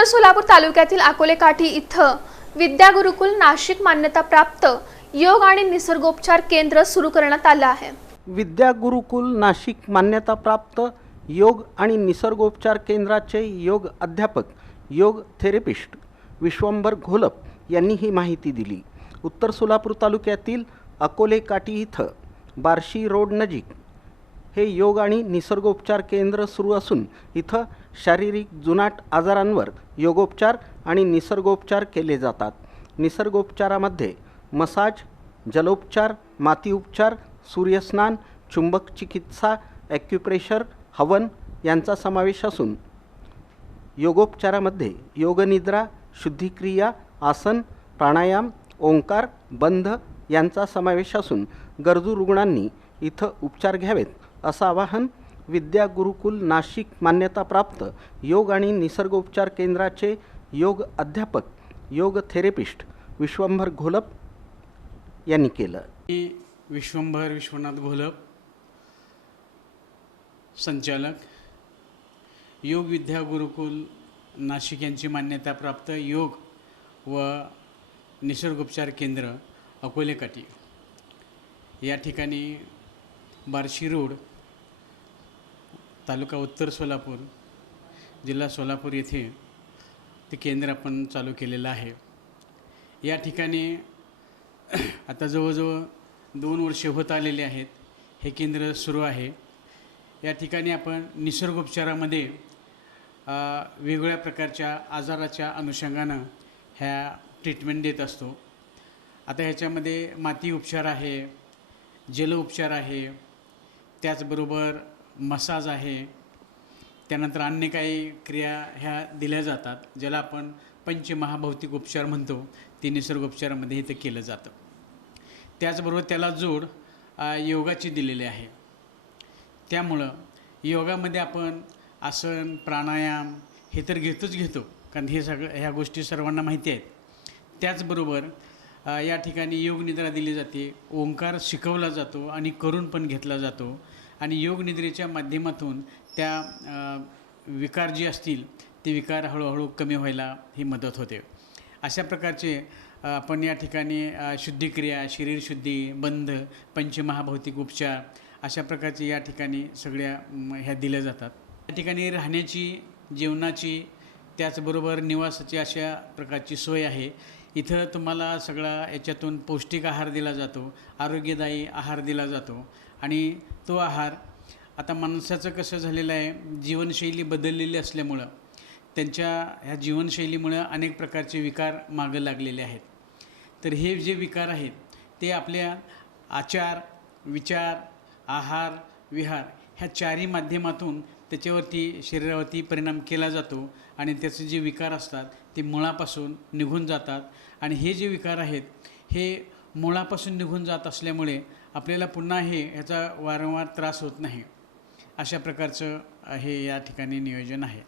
उत्तर सोलापूर तालुक्यातील अकोले काठी इथं विद्या गुरुकुल नाशिक मान्यताप्राप्त योग आणि निसर्गोपचार केंद्र सुरू करण्यात आलं आहे। विद्या गुरुकुल नाशिक मान्यताप्राप्त योग आणि निसर्गोपचार केंद्राचे योग अध्यापक योग थेरपिस्ट विश्वंभर घोलप यांनी ही माहिती दिली। उत्तर सोलापूर तालुक्यातील अकोले काठी इथं बार्शी रोड नजीक हे योग आणि निसर्गोपचार केंद्र सुरू असून इथं शारीरिक जुनाट आजारांवर योगोपचार आणि निसर्गोपचार केले जातात। निसर्गोपचारामध्ये मसाज, जलोपचार, माती उपचार, सूर्यस्नान, चुंबक चिकित्सा, ॲक्युप्रेशर, हवन यांचा समावेश असून योगोपचारामध्ये योगनिद्रा, शुद्धिक्रिया, आसन, प्राणायाम, ओंकार, बंध यांचा समावेश असून गरजू रुग्णांनी इथं उपचार घ्यावेत असं आवाहन विद्या गुरुकुल नाशिक मान्यताप्राप्त योग आणि निसर्गोपचार केंद्राचे योग अध्यापक योग थेरपिस्ट विश्वंभर घोलप यांनी केलं। विश्वंभर विश्वनाथ घोलप, संचालक योग विद्या गुरुकुल नाशिक यांची मान्यताप्राप्त योग व निसर्गोपचार केंद्र अकोले काठी या ठिकाणी बार्शी रोड, तालुका उत्तर सोलापूर, जिल्हा सोलापूर येथे ते केंद्र आपण चालू केलेलं आहे। या ठिकाणी आता जवळजवळ 2 वर्षे होत आलेले आहेत हे केंद्र सुरू आहे। या ठिकाणी आपण निसर्गोपचारामध्ये वेगवेगळ्या प्रकारच्या आजाराच्या अनुषंगानं ह्या ट्रीटमेंट देत असतो। आता ह्याच्यामध्ये माती उपचार आहे, जल उपचार आहे, त्याचबरोबर मसाज आहे, त्यानंतर अन्य काही क्रिया ह्या दिल्या जातात ज्याला आपण पंचमहाभौतिक उपचार म्हणतो, ते निसर्गोपचारामध्ये इथं केलं जातं। त्याचबरोबर त्याला जोड योगाची दिलेली आहे। त्यामुळं योगामध्ये आपण आसन, प्राणायाम हे तर घेतो कारण हे ह्या गोष्टी सर्वांना माहिती आहेत। त्याचबरोबर या ठिकाणी योग निद्रा दिली जाते, ओंकार शिकवला जातो आणि करून पण घेतला जातो आणि योग निद्रेच्या माध्यमातून त्या विकार जे असतील ते विकार हळूहळू कमी व्हायला ही मदत होते। अशा प्रकारचे आपण या ठिकाणी शुद्धिक्रिया, शरीरशुद्धी, बंध, पंचमहाभौतिक उपचार अशा प्रकारचे या ठिकाणी सगळ्या ह्या दिल्या जातात। या ठिकाणी राहण्याची, जेवणाची, त्याचबरोबर निवासाची अशा प्रकारची सोय आहे। इथं तुम्हाला सगळा याच्यातून पौष्टिक आहार दिला जातो, आरोग्यदायी आहार दिला जातो आणि तो आहार आता माणसाचं कसं झालेलं आहे, जीवनशैली बदललेली असल्यामुळं त्यांच्या ह्या जीवनशैलीमुळं अनेक प्रकारचे विकार मागं लागलेले आहेत। तर हे जे विकार आहेत ते आपल्या आचार, विचार, आहार, विहार ह्या चारही माध्यमातून त्याच्यावरती शरीरावरती परिणाम केला जातो आणि त्याचे जे विकार असतात ते मुळापासून निघून जातात आणि हे जे विकार आहेत हे मुळापासून निघून जात असल्यामुळे आपल्याला पुन्हा ह्याचा वारंवार त्रास होत नाही। अशा प्रकारचं हे या ठिकाणी नियोजन आहे।